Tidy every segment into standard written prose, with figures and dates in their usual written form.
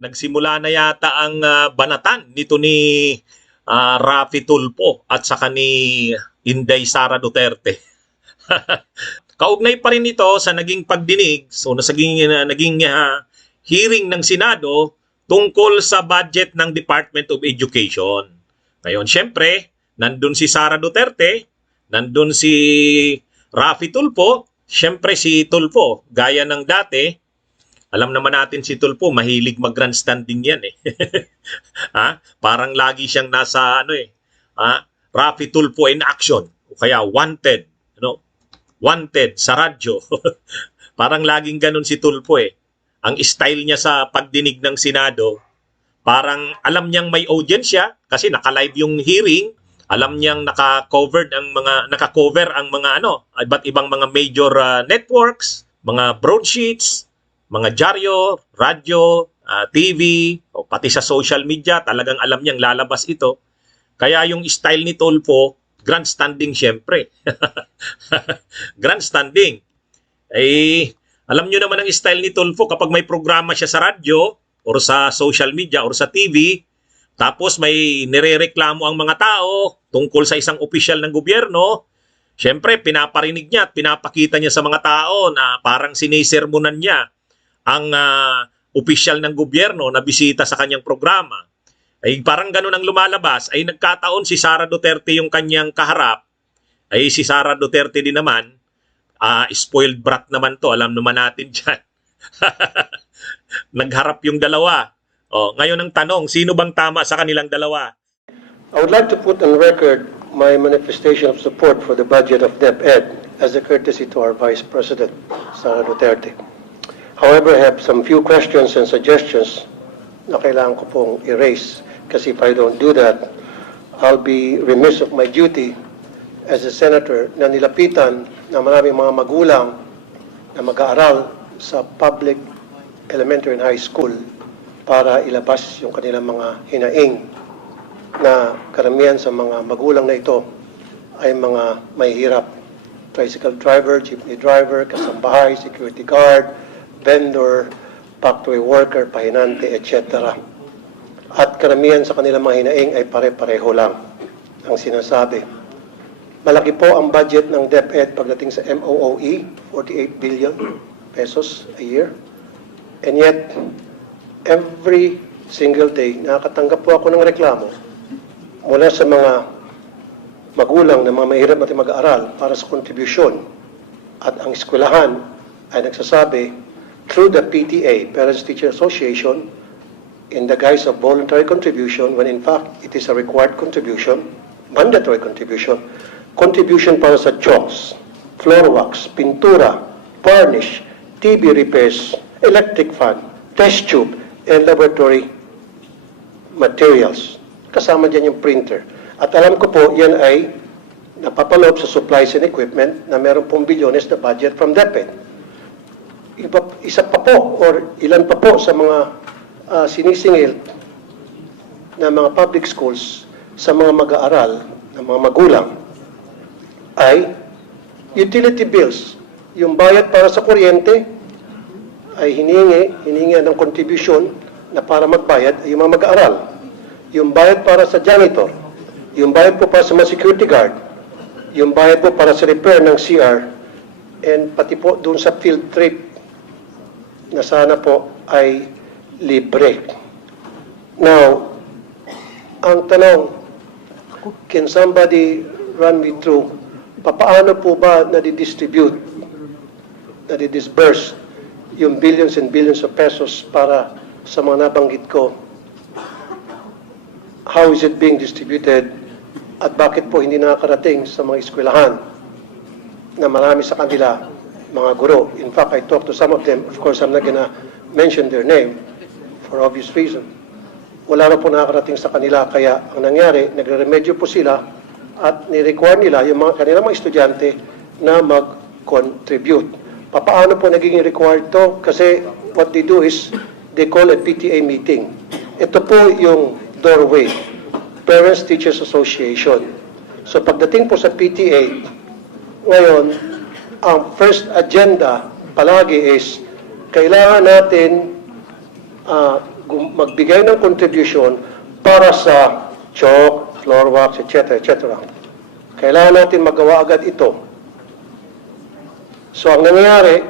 nagsimula na yata ang banatan nito ni Raffy Tulfo at saka ni Inday Sara Duterte. Kaugnay pa rin ito sa naging pagdinig, naging hearing ng Senado tungkol sa budget ng Department of Education. Ngayon, syempre, nandun si Sara Duterte, nandun si Raffy Tulfo, syempre si Tulfo, gaya ng dati, alam naman natin si Tulfo, mahilig mag-grandstanding yan eh. Parang lagi siyang nasa Raffy Tulfo in action, o kaya wanted, wanted sa radyo. Parang laging ganun si Tulfo eh. Ang style niya sa pagdinig ng Senado, parang alam niyang may audience siya kasi naka-live yung hearing, alam niyang naka-cover ang mga iba't ibang mga major networks, mga broadsheets, mga dyaryo, radyo, TV, o pati sa social media, talagang alam niyang lalabas ito. Kaya yung style ni Tulfo, grandstanding syempre. Grandstanding. Alam niyo naman ang style ni Tulfo kapag may programa siya sa radyo or sa social media or sa TV, tapos may nirereklamo ang mga tao tungkol sa isang opisyal ng gobyerno, syempre pinaparinig niya at pinapakita niya sa mga tao na parang sinisermonan niya ang opisyal ng gobyerno na bisita sa kanyang programa. Ay parang ganun ang lumalabas. Ay nagkataon si Sara Duterte yung kanyang kaharap. Ay si Sara Duterte din naman, spoiled brat naman to, alam naman natin dyan. Nagharap yung dalawa. Ngayon ang tanong, sino bang tama sa kanilang dalawa? I would like to put on record my manifestation of support for the budget of DepEd as a courtesy to our Vice President, Sara Duterte. However, I have some few questions and suggestions na kailangan ko pong erase kasi if I don't do that, I'll be remiss of my duty as a senator na nilapitan na maraming mga magulang na mag-aaral sa public elementary and high school para ilabas yung kanilang mga hinaing na karamihan sa mga magulang na ito ay mga mahihirap. Tricycle driver, jeepney driver, kasambahay, security guard, vendor, factory worker, pahinante, etc. At karamihan sa kanilang mga hinaing ay pare-pareho lang ang sinasabi. Malaki po ang budget ng DepEd pagdating sa MOOE, 48 billion pesos a year. And yet, every single day, nakakatanggap po ako ng reklamo mula sa mga magulang na mga mahirap natin mag-aaral para sa kontribusyon. At ang eskwelahan ay nagsasabi, through the PTA, Parents Teacher Association, in the guise of voluntary contribution, when in fact it is a required contribution, mandatory contribution para sa chalks, floor wax, pintura, varnish, TV repairs, electric fan, test tube, and laboratory materials. Kasama dyan yung printer. At alam ko po, yan ay napapaloob sa supplies and equipment na meron pong bilyones na budget from DepEd. Isa pa po, or ilan pa po sa mga sinisingil na mga public schools sa mga mag-aaral, na mga magulang, ay utility bills. Yung bayad para sa kuryente ay hiningi ng contribution na para magbayad ay yung mga mag-aaral. Yung bayad para sa janitor, yung bayad po para sa mga security guard, yung bayad po para sa repair ng CR, and pati po dun sa field trip na sana po ay libre. Now, ang tanong, can somebody run me through, paano po ba nadi-distribute, nadi-disburse yung billions and billions of pesos para sa mga nabanggit ko? How is it being distributed? At bakit po hindi nakakarating sa mga eskwelahan na marami sa kanila mga guro? In fact, I talked to some of them. Of course, I'm not gonna mention their name for obvious reason. Wala na po nakakarating sa kanila, kaya ang nangyari, nagre-remedyo po sila at ni-require nila yung kanilang mga estudyante na mag-contribute. Paano po nagiging required to? Kasi what they do is they call a PTA meeting. Ito po yung doorway, Parents Teachers Association. So pagdating po sa PTA, ngayon, ang first agenda palagi is kailangan natin magbigay ng contribution para sa chalk, floor wax, etc., etc. Kailangan natin magawa agad ito. So ang nangyayari,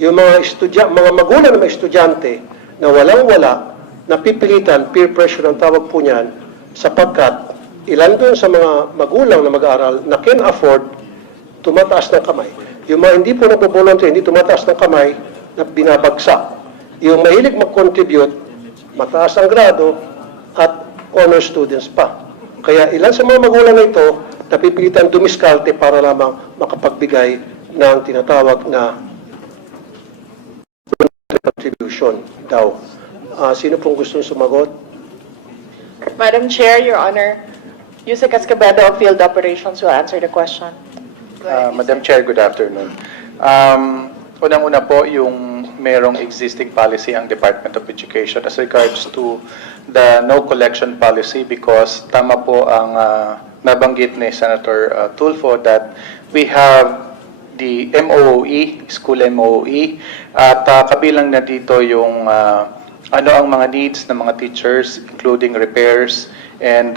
yung mga magulang ng mga estudyante na walang-wala, napipilitan, peer pressure ang tawag po niyan, sapagkat ilan doon sa mga magulang na mag-aaral na can afford, tumataas ng kamay. Yung mga hindi po nagbo-volunteer, hindi tumataas ng kamay, na binabagsak. Yung mahilig mag-contribute, mataas ang grado, at honor students pa. Kaya ilan sa mga magulang na ito, napipilitan dumiskarte para lamang makapagbigay ng tinatawag na contribution daw. Sino pong gusto sumagot? Madam Chair, Your Honor, Yusek Escobedo of Field Operations will answer the question. Madam Chair, good afternoon. Unang-una po, yung merong existing policy ang Department of Education as regards to the no collection policy, because tama po ang nabanggit ni Senator Tulfo that we have the MOOE, school MOOE, at kabilang na dito yung ano ang mga needs ng mga teachers, including repairs and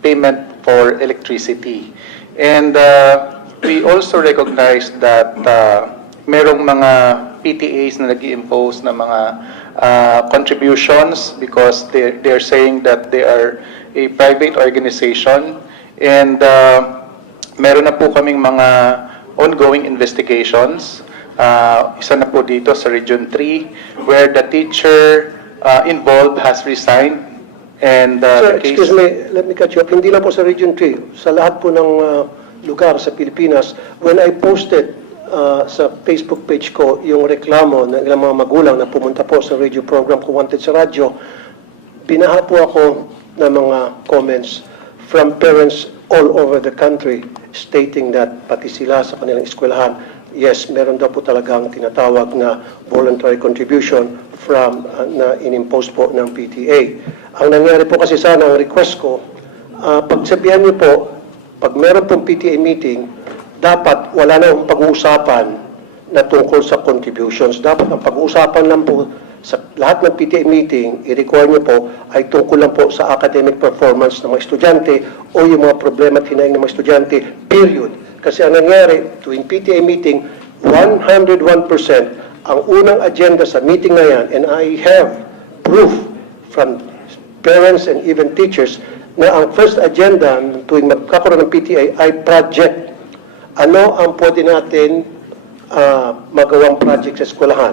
payment for electricity. And we also recognize that merong mga PTAs na nag-i-impose na mga contributions because they're saying that they are a private organization, and meron na po kaming mga ongoing investigations. Isa na po dito sa Region 3 where the teacher involved has resigned. And Sir, the case- excuse me, let me cut you off. Hindi lang po sa Region 3, sa lahat po ng lugar sa Pilipinas, when I posted sa Facebook page ko yung reklamo ng ilang mga magulang na pumunta po sa radio program ko Wanted sa radyo, binaha po ako ng mga comments from parents all over the country stating that pati sila sa kanilang eskwelahan, yes, meron daw po talagang tinatawag na voluntary contribution from na inimpose po ng PTA. Ang nangyari po kasi sana, ang request ko, pagsabihan niyo po, pag meron pong PTA meeting, dapat wala na ang pag-uusapan na tungkol sa contributions. Dapat ang pag-uusapan lang po sa lahat ng PTA meeting, i-require niyo po, ay tungkol lang po sa academic performance ng mga estudyante o yung mga problema at hinaing ng mga estudyante, period. Kasi ang nangyari, tuwing PTA meeting, 101% ang unang agenda sa meeting na yan, and I have proof from parents and even teachers na ang first agenda tuwing magkakaroon ng PTA ay project. Ano ang pwede natin magawang project sa eskwelahan?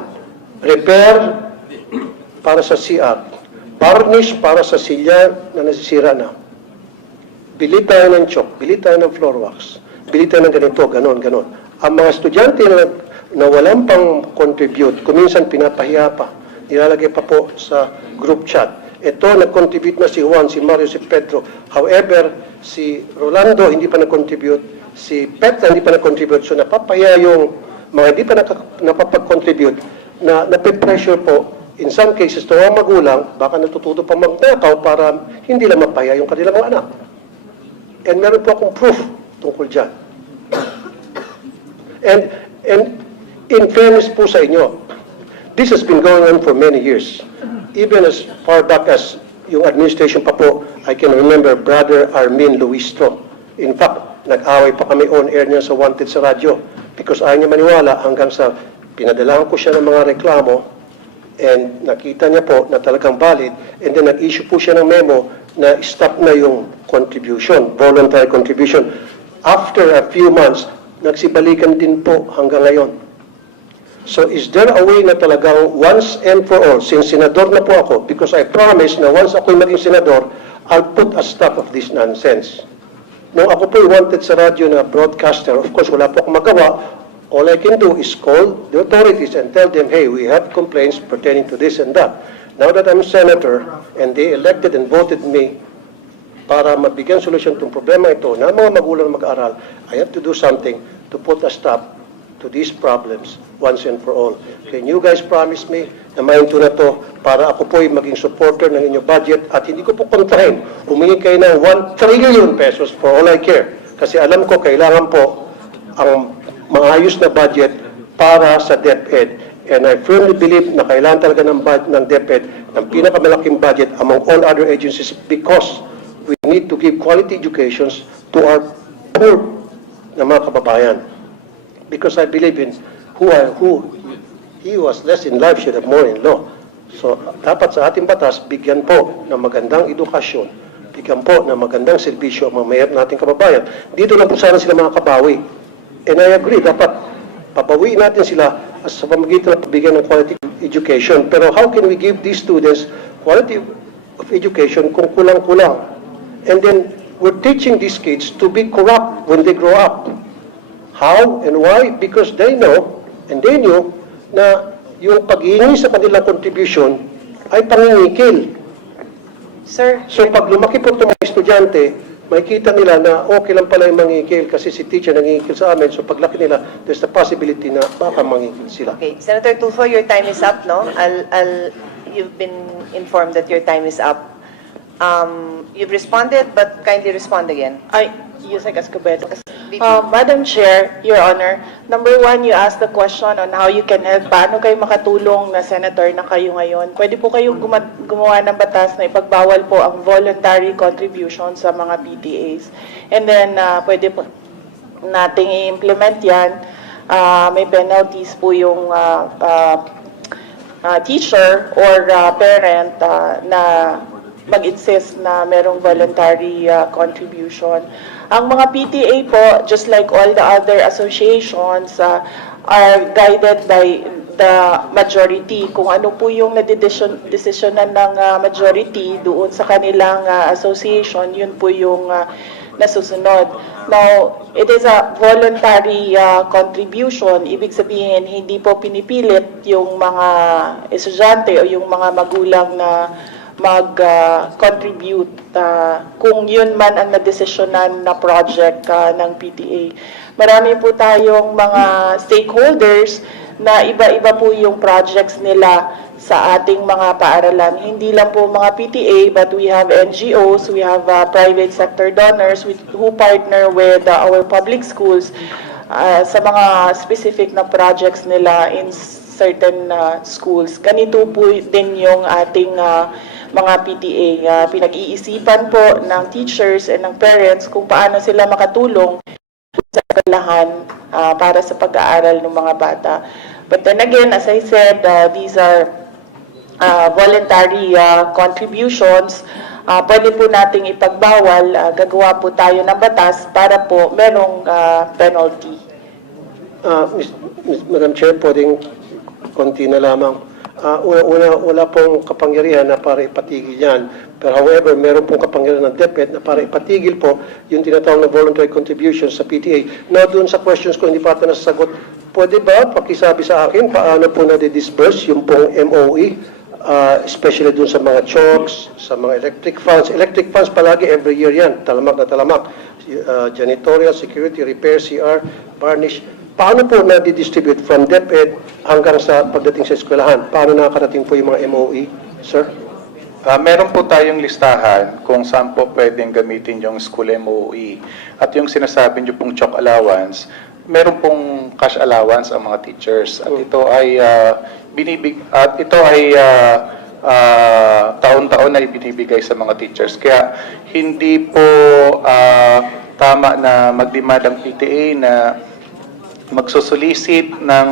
Repair para sa CR. Varnish para sa silya na nasisira na. Bili tayo ng chalk, bili tayo ng floor wax, bili tayo ng ganito, ganon, ganon. Ang mga estudyante na walang pang contribute, kuminsan pinapahiya pa, nilalagay pa po sa group chat. Ito, nag-contribute na si Juan, si Mario, si Pedro. However, si Rolando hindi pa nag-contribute, si Petra hindi pa nag-contribute. So napapaya yung mga hindi pa napapag-contribute na nape-pressure po, in some cases, ito ang magulang, baka natututo pa magnakaw para hindi lang mapaya yung kanilang mga anak. And meron po akong proof tungkol dyan. And in fairness po sa inyo, this has been going on for many years. Even as far back as yung administration pa po, I can remember Brother Armin Luistro. In fact, nag-away pa kami on air niya sa Wanted sa radyo because ayaw niya maniwala hanggang sa pinadalahan ko siya ng mga reklamo and nakita niya po na talagang valid, and then nag-issue po siya ng memo na stop na yung contribution, voluntary contribution. After a few months, nagsibalikan din po hanggang ngayon. So is there a way na talagang once and for all, since senador na po ako, because I promise na once ako'y maging senador, I'll put a stop of this nonsense. Nung ako po'y wanted sa radyo na broadcaster, of course, wala po akong magawa. All I can do is call the authorities and tell them, hey, we have complaints pertaining to this and that. Now that I'm senator and they elected and voted me para mabigyan solusyon itong problema ito na mga magulang na mag-aaral, I have to do something to put a stop to these problems once and for all. Can you guys promise me na mainto na to para ako po'y maging supporter ng inyong budget at hindi ko po kontrahin. Humingi kayo ng 1 trillion pesos for all I care. Kasi alam ko kailangan po ang maayos na budget para sa DepEd. And I firmly believe na kailangan talaga ng DepEd ng pinakamalaking budget among all other agencies because we need to give quality educations to our poor na mga kababayan. Because I believe in who he who has less in life should have more in law. So, dapat sa ating batas, bigyan po ng magandang edukasyon, bigyan po ng magandang serbisyo ang mga mahirap nating kababayan. Dito lang po sana sila makakabawi. And I agree, dapat pabawiin natin sila sa pamamagitan ng pagbigyan ng quality education. Pero how can we give these students quality of education kung kulang-kulang? And then, we're teaching these kids to be corrupt when they grow up. How and why? Because they know, and they knew, na yung paghihingi sa kanilang contribution ay pangingikil. Sir, So pag lumaki po itong mga estudyante, makikita nila na okay lang pala yung mangingikil kasi si teacher nangingikil sa amin. So paglaki nila, there's the possibility na baka mangingikil sila. Okay, Senator Tulfo, your time is up, no? You've been informed that your time is up. You've responded, but kindly respond again. ay, Yusek Escobedo. Madam Chair, Your Honor, number one, you asked the question on how you can help. Paano kayo makatulong na senator na kayo ngayon? Pwede po kayong gumawa ng batas na ipagbawal po ang voluntary contribution sa mga PTAs. And then, pwede po nating i-implement yan. May penalties po yung teacher or parent na mag-insist na merong voluntary contribution. Ang mga PTA po, just like all the other associations, are guided by the majority. Kung ano po yung nadedesisyonan ng majority doon sa kanilang association, yun po yung nasusunod. Now, it is a voluntary contribution. Ibig sabihin, hindi po pinipilit yung mga estudyante o yung mga magulang na mag-contribute kung yun man ang nadesisyonan na project ng PTA. Marami po tayong mga stakeholders na iba-iba po yung projects nila sa ating mga paaralan. Hindi lang po mga PTA, but we have NGOs, we have private sector donors who partner with our public schools sa mga specific na projects nila in certain schools. Ganito po din yung ating mga PTA. Pinag-iisipan po ng teachers and ng parents kung paano sila makatulong sa eskwelahan para sa pag-aaral ng mga bata. But then again, as I said, these are voluntary contributions. Pwede po nating ipagbawal, gagawa po tayo ng batas para po merong penalty. Madam Chair, pwedeng konti na lamang. Wala pong kapangyarihan na para ipatigil yan. Pero however, meron pong kapangyarihan ng DepEd na para ipatigil po yung tinatawag na voluntary contributions sa PTA. Na doon sa questions ko, hindi pa ata nasasagot, pwede ba pakisabi sa akin paano po na-disburse yung pong MOE, especially doon sa mga CHOCs, sa mga electric funds. Electric funds palagi every year yan, talamak na talamak. Janitorial, security, repair, CR, varnish. Paano po na-distribute from DepEd hanggang sa pagdating sa eskwelahan? Paano nakakarating po yung mga MOE, sir? Meron po tayong listahan kung saan po pwedeng gamitin yung school MOE. At yung sinasabi niyo pong chalk allowance, meron pong cash allowance ang mga teachers. At ito ay taon-taon na ibinibigay sa mga teachers. Kaya hindi po tama na mag-demand ang PTA na magsusolicit ng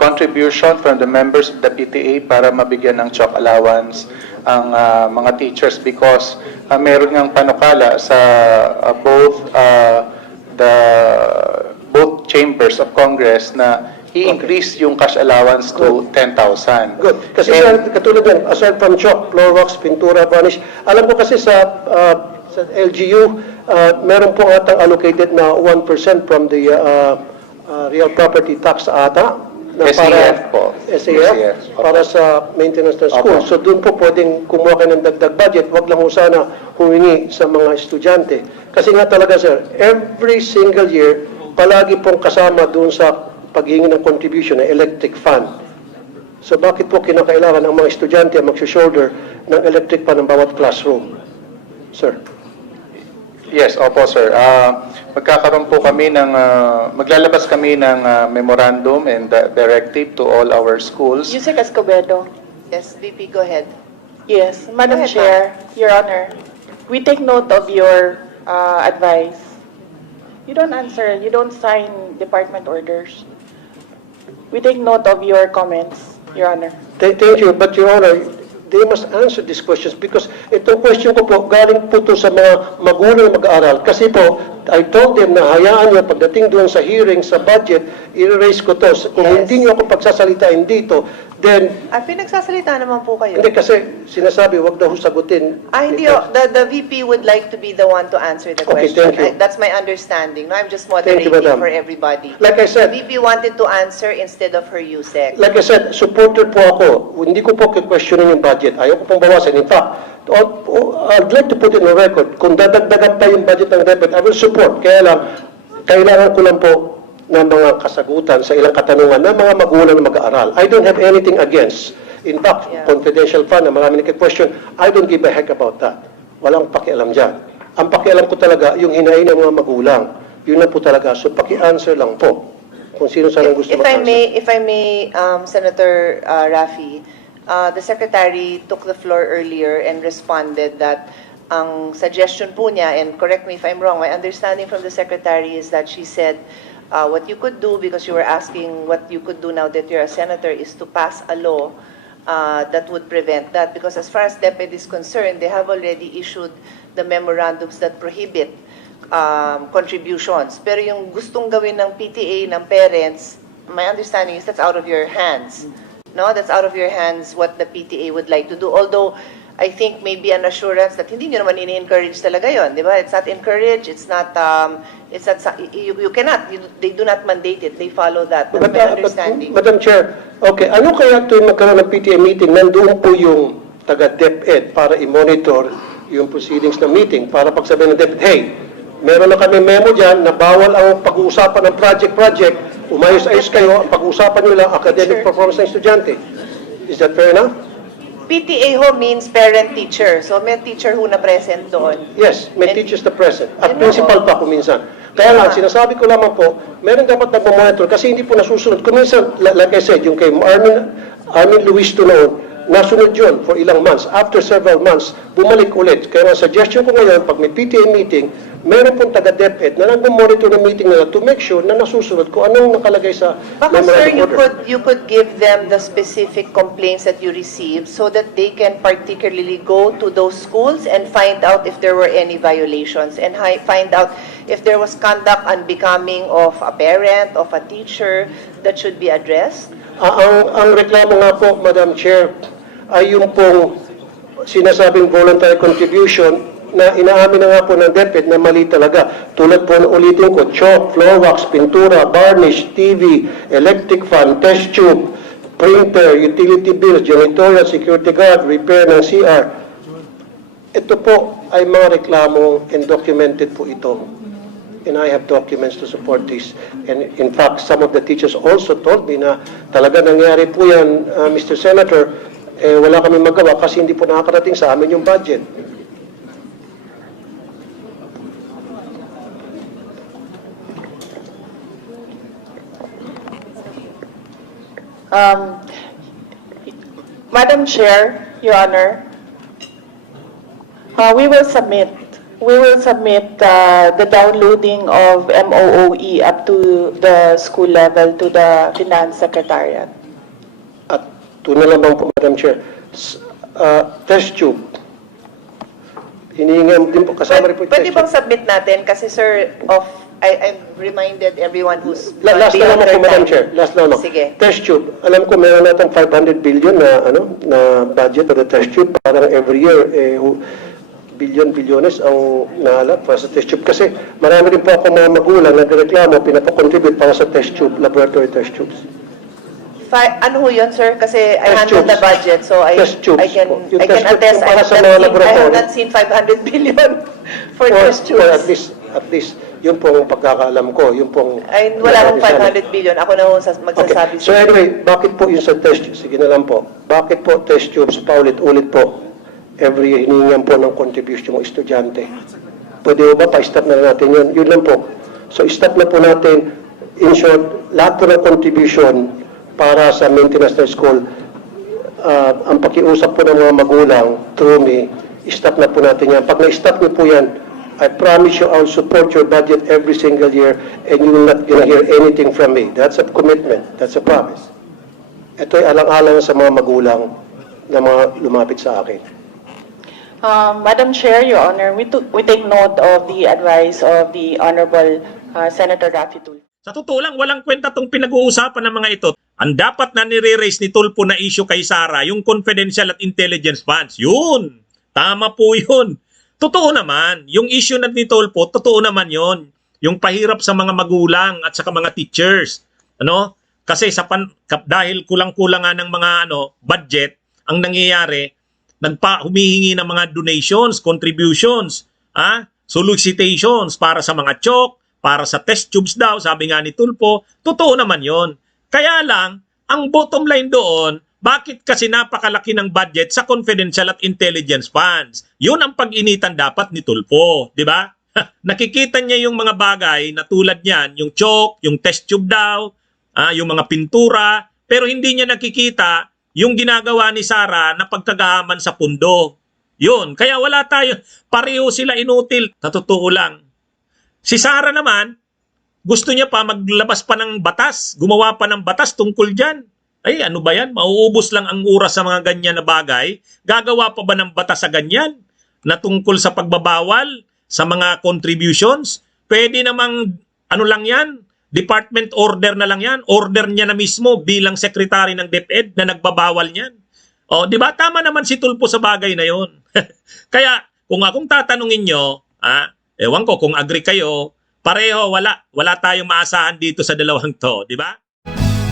contribution from the members of the PTA para mabigyan ng chalk allowance ang mga teachers because meron ngang panukala sa both chambers of Congress na i-increase yung cash allowance to 10,000. Good. Kasi katulad yan, aside from chalk, floor wax, pintura, varnish, alam ko kasi sa LGU, meron po atang allocated na 1% from the real property tax ata na SAF po. SAF para sa maintenance ng school. Opo. So doon po pwedeng kumuha kayo ng dagdag budget. Wag lang ho sana humingi sa mga estudyante. Kasi nga talaga sir, every single year, palagi pong kasama doon sa paghingi ng contribution ng electric fund. So bakit po kinakailangan ng mga estudyante ang mag-shoulder ng electric fund ng bawat classroom? Sir. Yes, opo sir. Magkakaroon po kami ng, maglalabas kami ng memorandum and directive to all our schools. Yusek Escobedo. Yes, VP, go ahead. Yes, Madam Go ahead, Chair, Your Honor, we take note of your advice. You don't answer, you don't sign department orders. We take note of your comments, Your Honor. Thank you, but Your Honor, they must answer these questions because itong question ko po, galing po to sa mga magulang mag-aaral. Kasi po, I told them na hayaan nyo pagdating doon sa hearing, sa budget, i-raise ko to. Kung Yes. hindi nyo ako pagsasalitain dito, then, Pinagsasalita naman po kayo. hindi kasi sinasabi, wag daw sagutin. Hindi, the VP would like to be the one to answer the Okay, question. thank you. That's my understanding. No, I'm just Thank you, moderating Madam. for everybody. Like I The said, VP wanted to answer instead of her USEC. Like I said, supporter po ako. Hindi ko po questioning yung budget. Ayaw ko pong bawasan. In fact, I'd like to put it in the record, kung dadagdagan pa yung budget ng DepEd, I will support. Kaya lang, kailangan ko lang po ng mga kasagutan sa ilang katanungan ng mga magulang na mag-aaral. I don't have anything against. In fact, Yeah. confidential fund na marami nag-question, I don't give a heck about that. Walang pakialam dyan. Ang pakialam ko talaga, yung hinain ng mga magulang. Yun na po talaga. So, paki-answer lang po. Kung sino saan ang gusto If I mag-answer. if I may, Senator Raffy, the Secretary took the floor earlier and responded that ang suggestion po niya, and correct me if I'm wrong, my understanding from the Secretary is that she said, what you could do, because you were asking what you could do now that you're a senator, is to pass a law that would prevent that. Because as far as DepEd is concerned, they have already issued the memorandums that prohibit contributions. Pero yung gustong gawin ng PTA, ng parents, my understanding is that's out of your hands. No, that's out of your hands what the PTA would like to do. Although, I think maybe an assurance that hindi nyo naman ini-encourage talaga yon, di ba? It's not encouraged, it's not, you cannot, they do not mandate it, they follow that. That's my understanding. Madam Chair, okay, ano kaya tuwing magkaroon ng PTA meeting, nandoon po yung taga-DepEd para i-monitor yung proceedings ng meeting, para pagsabihin ng DepEd, hey, meron na kami memo dyan na bawal ang pag-uusapan ng project, umayos-ayos kayo, ang pag-uusapan nyo lang academic Sure. performance ng estudyante. Is that fair enough? PTA ho means parent-teacher, so may teacher ho na present doon. Yes, may And- teachers na present. At Yun principal ako. pa kuminsan. Kaya nga, sinasabi ko lamang po, meron dapat nagmamonitor kasi hindi po nasusunod. Kuminsan, like I said, yung kay Armin Luis to noon, nasunod yun for ilang months. After several months, bumalik ulit. Kaya ang suggestion ko ngayon, pag may PTA meeting, meron pong taga-DepEd na nag-monitor ng meeting nila to make sure na nasusunod kung anong nakalagay sa Baka sir, memorandum order. you could give them the specific complaints that you received so that they can particularly go to those schools and find out if there were any violations and find out if there was conduct unbecoming of a parent, of a teacher that should be addressed. Ang reklamo nga po, Madam Chair, ay yung pong sinasabing voluntary contribution na inaamin na nga po ng DepEd na mali talaga. Tulad po na ulitin ko, chalk, floor wax, pintura, varnish, TV, electric fan, test tube, printer, utility bills, janitorial, security guard, repair ng CR. Ito po ay mga reklamo and documented po ito. And I have documents to support this. And in fact, some of the teachers also told me na talaga nangyari po yan, Mr. Senator, wala kami magawa kasi hindi po nakakarating sa amin yung budget. Madam Chair, Your Honor, we will submit the downloading of MOOE up to the school level to the Finance Secretariat. At tunay lamang po, Madam Chair, test tube. Hinihingan din po, kasama rin po yung Pwede test bang tube. submit natin? Kasi sir, I've reminded everyone who's... Last being na on naman po, their Madam time. Chair. Last na naman. Sige. Test tube. Alam ko meron natin 500 billion na budget for the test tube. Parang every year, bilyones ang nahalap para sa test tube. Kasi marami rin po ako mga magulang nagreklamo, pinapakontribute para sa test tube, laboratory test tubes. Ano ho yun, sir? Kasi I Test handle the tubes. budget, so Test tubes I can po. Yung test tube attest. po para sa mga I laboratory. have not seen 500 billion for test Or at tubes. least, yun po ang pagkakaalam ko. Yun pong... Ay, wala akong 500 billion. Ako na ho magsasabi Okay. So anyway, bakit po yung sa test tubes? Sige na lang po. Bakit po test tubes paulit-ulit po every year hiningan po ng contribution ng estudyante? Pwede ba pa-stop na lang natin yun? Yun lang po. So, stop na po natin. In short, lahat po ng contribution para sa maintenance ng school, ang pakiusap po ng mga magulang through me, stop na po natin yan. Pag na-stop niyo po yan, I promise you I'll support your budget every single year and you will not gonna hear anything from me. That's a commitment. That's a promise. Ito ay alang-alang sa mga magulang na mga lumapit sa akin. Madam Chair, Your Honor, we take note of the advice of the Honorable Senator Raffy Tulfo. Sa totoo lang, walang kwenta tong pinag-uusapan ng mga ito. Ang dapat na nire-raise ni Tulfo na issue kay Sara, yung confidential at intelligence funds. Yun! Tama po yun. Totoo naman, yung issue na ni Tulfo, totoo naman yun. Yung pahirap sa mga magulang at saka mga teachers. Ano? Kasi dahil kulang-kulang nga ng mga budget, ang nangyayari, humihingi ng mga donations, contributions, solicitations para sa mga chalk, para sa test tubes daw, sabi nga ni Tulfo, totoo naman yon. Kaya lang, ang bottom line doon, bakit kasi napakalaki ng budget sa confidential at intelligence funds? Yun ang pag-initan dapat ni Tulfo, di ba? Nakikita niya yung mga bagay na tulad niyan, yung chalk, yung test tube daw, yung mga pintura, pero hindi niya nakikita yung ginagawa ni Sara na pagkagahaman sa pundo. Yun, kaya wala tayo, pareho sila inutil. Sa totoo lang. Si Sara naman, gusto niya pa maglabas pa ng batas, gumawa pa ng batas tungkol dyan. Ay, ano ba yan? Mauubos lang ang oras sa mga ganyan na bagay. Gagawa pa ba ng batas sa ganyan na tungkol sa pagbabawal sa mga contributions? Pwede namang, lang yan, department order na lang yan. Order niya na mismo bilang secretary ng DepEd na nagbabawal niyan. O, di ba? Tama naman si Tulfo sa bagay na yon. Kaya, kung akong tatanungin nyo, ewan ko kung agree kayo, pareho, wala tayong maasahan dito sa dalawang to, di ba?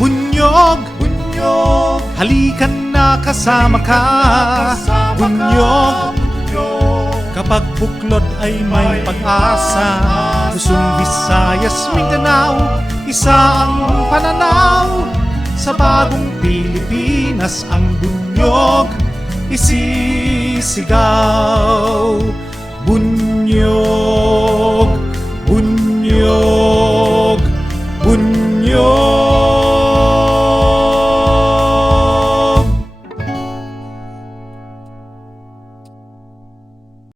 Bunyog, bunyog, halikan na kasama ka. Bunyog, kapag buklod ay may pag-asa. Luzon, Visayas, Mindanao, isa ang pananaw. Sa bagong Pilipinas ang bunyog isisigaw. Bunyog, bunyog, bunyog.